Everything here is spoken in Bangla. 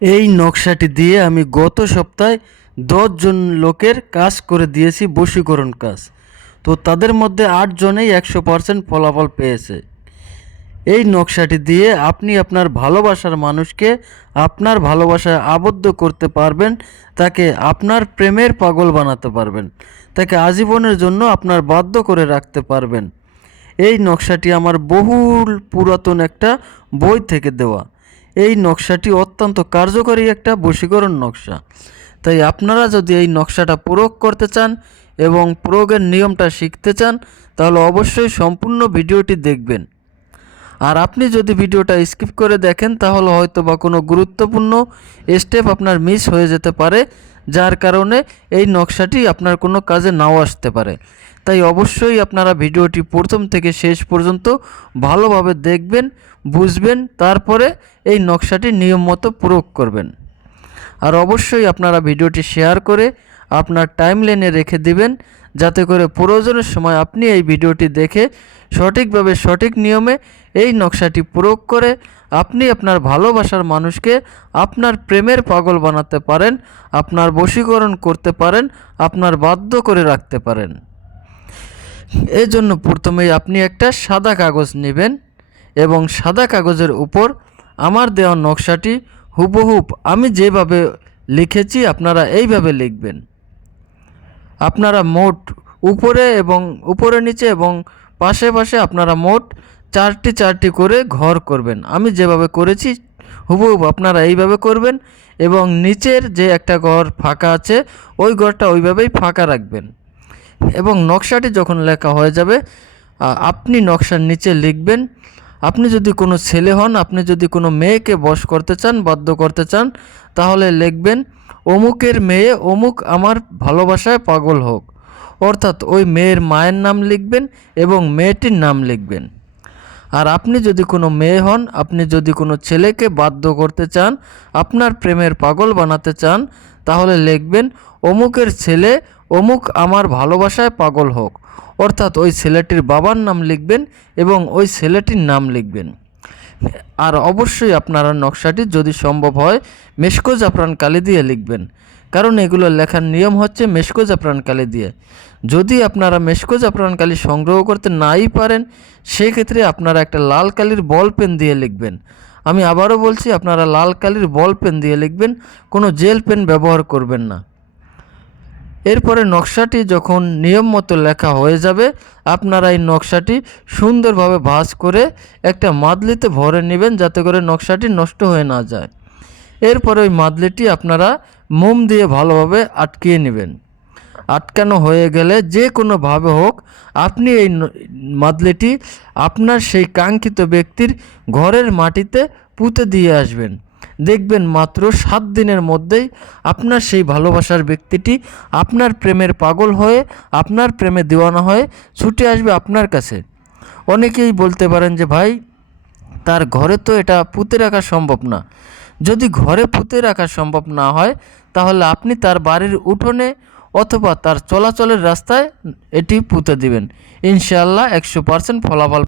এই নকশাটি দিয়ে আমি গত সপ্তাহে দশজন লোকের কাজ করে দিয়েছি বশীকরণ কাজ। তো তাদের মধ্যে আটজনেই একশো পার্সেন্ট ফলাফল পেয়েছে। এই নকশাটি দিয়ে আপনি আপনার ভালোবাসার মানুষকে আপনার ভালোবাসায় আবদ্ধ করতে পারবেন, তাকে আপনার প্রেমের পাগল বানাতে পারবেন, তাকে আজীবনের জন্য আপনার বাধ্য করে রাখতে পারবেন। এই নকশাটি আমার বহুল পুরাতন একটা বই থেকে দেওয়া। এই নকশাটি অত্যন্ত কার্যকরী একটা বশীকরণ নকশা। তাই আপনারা যদি এই নকশাটা প্রয়োগ করতে চান এবং প্রয়োগের নিয়মটা শিখতে চান, তাহলে অবশ্যই সম্পূর্ণ ভিডিওটি দেখবেন। আর আপনি যদি ভিডিওটা স্কিপ করে দেখেন, তাহলে হয়তো বা কোনো গুরুত্বপূর্ণ স্টেপ আপনার মিস হয়ে যেতে পারে। যার কারণে এই নকশাটি আপনার কোনো কাজে নাও আসতে পারে। তাই অবশ্যই আপনারা ভিডিওটি প্রথম থেকে শেষ পর্যন্ত ভালোভাবে দেখবেন, বুঝবেন, তারপরে এই নকশাটি নিয়ম মতো প্রয়োগ করবেন। আর অবশ্যই আপনারা ভিডিওটি শেয়ার করে আপনার টাইম লাইনে রেখে দিবেন, যাতে করে প্রয়োজনের সময় আপনি এই ভিডিওটি দেখে সঠিকভাবে সঠিক নিয়মে এই নকশাটি প্রয়োগ করে আপনি আপনার ভালোবাসার মানুষকে আপনার প্রেমের পাগল বানাতে পারেন, আপনার বশীকরণ করতে পারেন, আপনার বাধ্য করে রাখতে পারেন। এই জন্য প্রথমেই আপনি একটা সাদা কাগজ নেবেন এবং সাদা কাগজের উপর আমার দেওয়া নকশাটি হুবহুব আমি যেভাবে লিখেছি আপনারা এইভাবে লিখবেন। আপনারা মোট উপরে এবং উপরে নিচে এবং পাশে পাশে আপনারা মোট চারটি চারটি করে ঘর করবেন। আমি যেভাবে করেছি হুবহুব আপনারা এইভাবে করবেন এবং নিচের যে একটা ঘর ফাঁকা আছে, ওই ঘরটা ওইভাবেই ফাঁকা রাখবেন। এবং নকশাটি যখন লেখা হয়ে যাবে আপনি নকশার নিচে লিখবেন, আপনি যদি কোনো ছেলে হন, আপনি যদি কোনো মেয়েকে বশ করতে চান, বাধ্য করতে চান, তাহলে লিখবেন, অমুকের মেয়ে অমুক আমার ভালোবাসায় পাগল হোক। অর্থাৎ ওই মেয়ের মায়ের নাম লিখবেন এবং মেয়েটির নাম লিখবেন। আর আপনি যদি কোনো মেয়ে হন, আপনি যদি কোনো ছেলেকে বাধ্য করতে চান, আপনার প্রেমের পাগল বানাতে চান, তাহলে লিখবেন, অমুকের ছেলে অমুক আমার ভালোবাসায় পাগল হোক। অর্থাৎ ওই ছেলেটির বাবার নাম লিখবেন এবং ওই ছেলেটির নাম লিখবেন। আর অবশ্যই আপনারা নকশাটি যদি সম্ভব হয় মেশকো জাফরান কালি দিয়ে লিখবেন। কারণ এগুলো লেখার নিয়ম হচ্ছে মেশকো জাফরান কালি দিয়ে। যদি আপনারা মেশকো জাফরান কালি সংগ্রহ করতে নাই পারেন, সেক্ষেত্রে আপনারা একটা লাল কালির বল পেন দিয়ে লিখবেন। আমি আবারও বলছি, আপনারা লাল কালির বল পেন দিয়ে লিখবেন, কোনো জেল পেন ব্যবহার করবেন না। এরপরে নকশাটি যখন নিয়ম মতো লেখা হয়ে যাবে, আপনারা এই নকশাটি সুন্দরভাবে ভাঁজ করে একটা মাদলিতে ভরে নেবেন যাতে করে নকশাটি নষ্ট হয়ে না যায়। এরপরে ওই মাদলিটি আপনারা মোম দিয়ে ভালোভাবে আটকিয়ে নেবেন। আটকানো হয়ে গেলে যে কোনোভাবে হোক, আপনি এই মাদলিটি আপনার সেই কাঙ্ক্ষিত ব্যক্তির ঘরের মাটিতে পুঁতে দিয়ে আসবেন। দেখবেন মাত্র সাত দিনের মধ্যেই আপনার সেই ভালোবাসার ব্যক্তিটি আপনার প্রেমের পাগল হয়ে, আপনার প্রেমে দেওয়ানা হয়ে ছুটে আসবে আপনার কাছে। অনেকেই বলতে পারেন যে, ভাই, তার ঘরে তো এটা পুঁতে রাখা সম্ভব না। যদি ঘরে পুঁতে রাখা সম্ভব না হয়, তাহলে আপনি তার বাড়ির উঠোনে অথবা তার চলাচলের রাস্তায় এটি পুঁতে দিবেন। ইনশাআল্লাহ একশো পার্সেন্ট ফলাফল